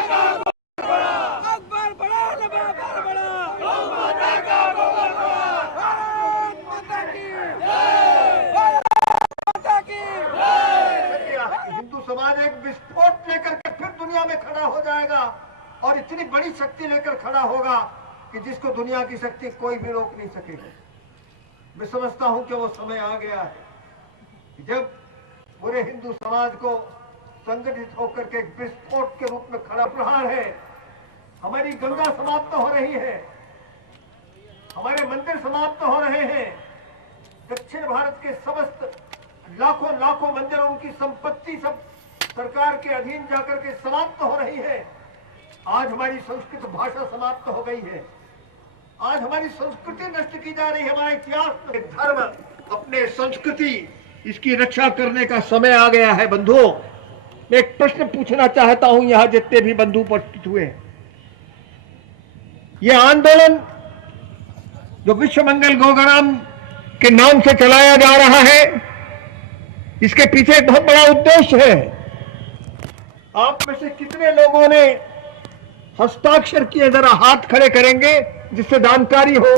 अकबर बड़ा नवाबर बड़ा, गौ माता का गोबर बड़ा, भारत माता की जय, भारत माता की जय। हिंदू समाज एक विस्फोट लेकर के फिर दुनिया में खड़ा हो जाएगा और इतनी बड़ी शक्ति लेकर खड़ा होगा कि जिसको दुनिया की शक्ति कोई भी रोक नहीं सकेगा। मैं समझता हूं कि वो समय आ गया है जब पूरे हिंदू समाज को संगठित होकर के एक विस्फोट के रूप में खड़ा प्रहार है। हमारी गंगा समाप्त हो रही है, हमारे मंदिर समाप्त हो रहे हैं, दक्षिण भारत के समस्त लाखों लाखों मंदिर, उनकी संपत्ति सब सरकार के अधीन जाकर के समाप्त हो रही है। आज हमारी संस्कृत भाषा समाप्त हो गई है, आज हमारी संस्कृति नष्ट की जा रही है। हमारा इतिहास, धर्म, अपने संस्कृति, इसकी रक्षा करने का समय आ गया है। बंधुओं, मैं एक प्रश्न पूछना चाहता हूं यहां जितने भी बंधु उपस्थित हुए हैं। यह आंदोलन जो विश्व मंगल गोग्राम के नाम से चलाया जा रहा है, इसके पीछे एक बहुत बड़ा उद्देश्य है। आप में से कितने लोगों ने हस्ताक्षर किए, जरा हाथ खड़े करेंगे जिससे जानकारी हो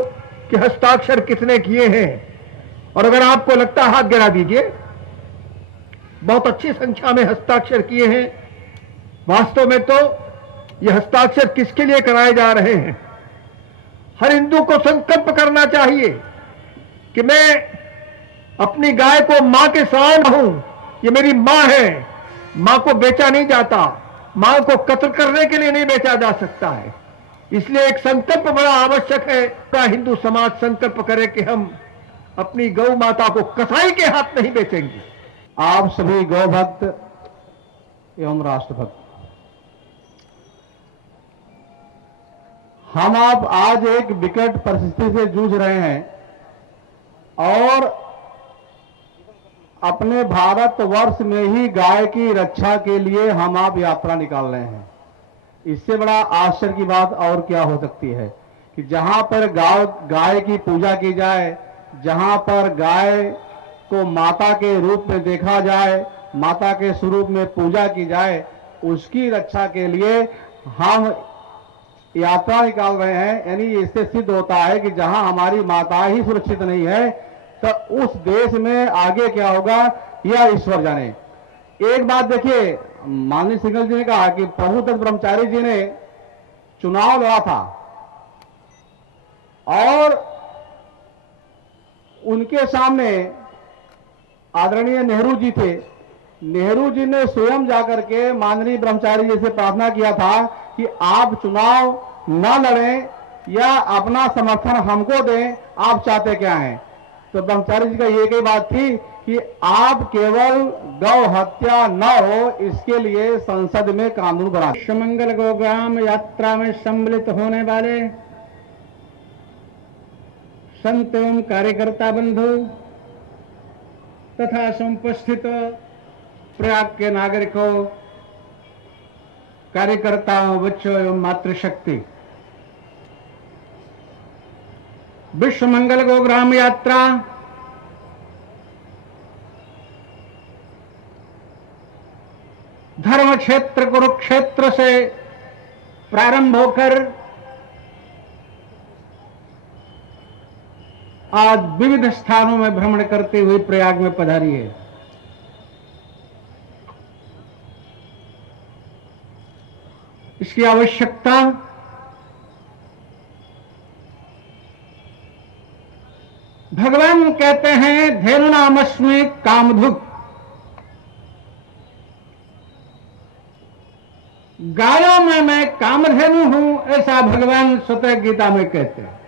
कि हस्ताक्षर कितने किए हैं। और अगर आपको लगता है हाथ गिरा दीजिए। बहुत अच्छी संख्या में हस्ताक्षर किए हैं। वास्तव में तो यह हस्ताक्षर किसके लिए कराए जा रहे हैं? हर हिंदू को संकल्प करना चाहिए कि मैं अपनी गाय को मां के समान हूं। ये मेरी मां है, मां को बेचा नहीं जाता, मां को कत्ल करने के लिए नहीं बेचा जा सकता है। इसलिए एक संकल्प बड़ा आवश्यक है। पूरा हिंदू समाज संकल्प करे कि हम अपनी गौ माता को कसाई के हाथ नहीं बेचेंगे। आप सभी गौ भक्त एवं राष्ट्रभक्त, हम आप आज एक विकट परिस्थिति से जूझ रहे हैं और अपने भारतवर्ष में ही गाय की रक्षा के लिए हम आप यात्रा निकाल रहे हैं। इससे बड़ा आश्चर्य की बात और क्या हो सकती है कि जहां पर गाय की पूजा की जाए, जहां पर गाय को माता के रूप में देखा जाए, माता के स्वरूप में पूजा की जाए, उसकी रक्षा के लिए हम यात्रा निकाल रहे हैं। यानी इससे सिद्ध होता है कि जहां हमारी माता ही सुरक्षित नहीं है तो उस देश में आगे क्या होगा यह ईश्वर जाने। एक बात देखिए, माननीय सिंघल जी ने कहा कि प्रभु दत्त ब्रह्मचारी जी ने चुनाव लड़ा था और उनके सामने आदरणीय नेहरू जी थे। नेहरू जी ने स्वयं जाकर के माननीय ब्रह्मचारी जी से प्रार्थना किया था कि आप चुनाव न लड़ें या अपना समर्थन हमको दें, आप चाहते क्या हैं? तो ब्रह्मचारी जी का एक ही बात थी कि आप केवल गौ हत्या न हो इसके लिए संसद में कानून बना। विश्व मंगल गोग्राम यात्रा में सम्मिलित होने वाले संत एवं कार्यकर्ता बंधु तथा समुपस्थित प्रयाग के नागरिकों, कार्यकर्ताओं, बच्चों एवं मातृशक्ति, विश्व मंगल गोग्राम यात्रा धर्म क्षेत्र कुरुक्षेत्र से प्रारंभ होकर आज विविध स्थानों में भ्रमण करते हुए प्रयाग में पधारी है। इसकी आवश्यकता भगवान कहते हैं धेनुनामस्मि कामधुक्, गायों में मैं कामधेनु हूं, ऐसा भगवान स्वतः गीता में कहते हैं।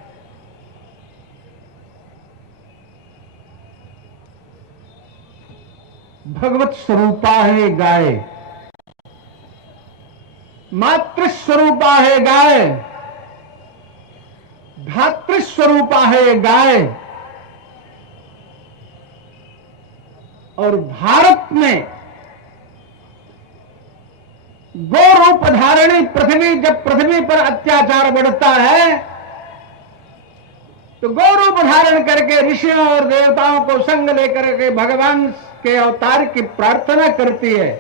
भगवत स्वरूपा है गाय, मातृ स्वरूपा है गाय, धातृ स्वरूपा है गाय। और भारत में गो रूप धारणी पृथ्वी, जब पृथ्वी पर अत्याचार बढ़ता है तो गौ रूप धारण करके ऋषियों और देवताओं को संग लेकर के भगवान के अवतार की प्रार्थना करती है।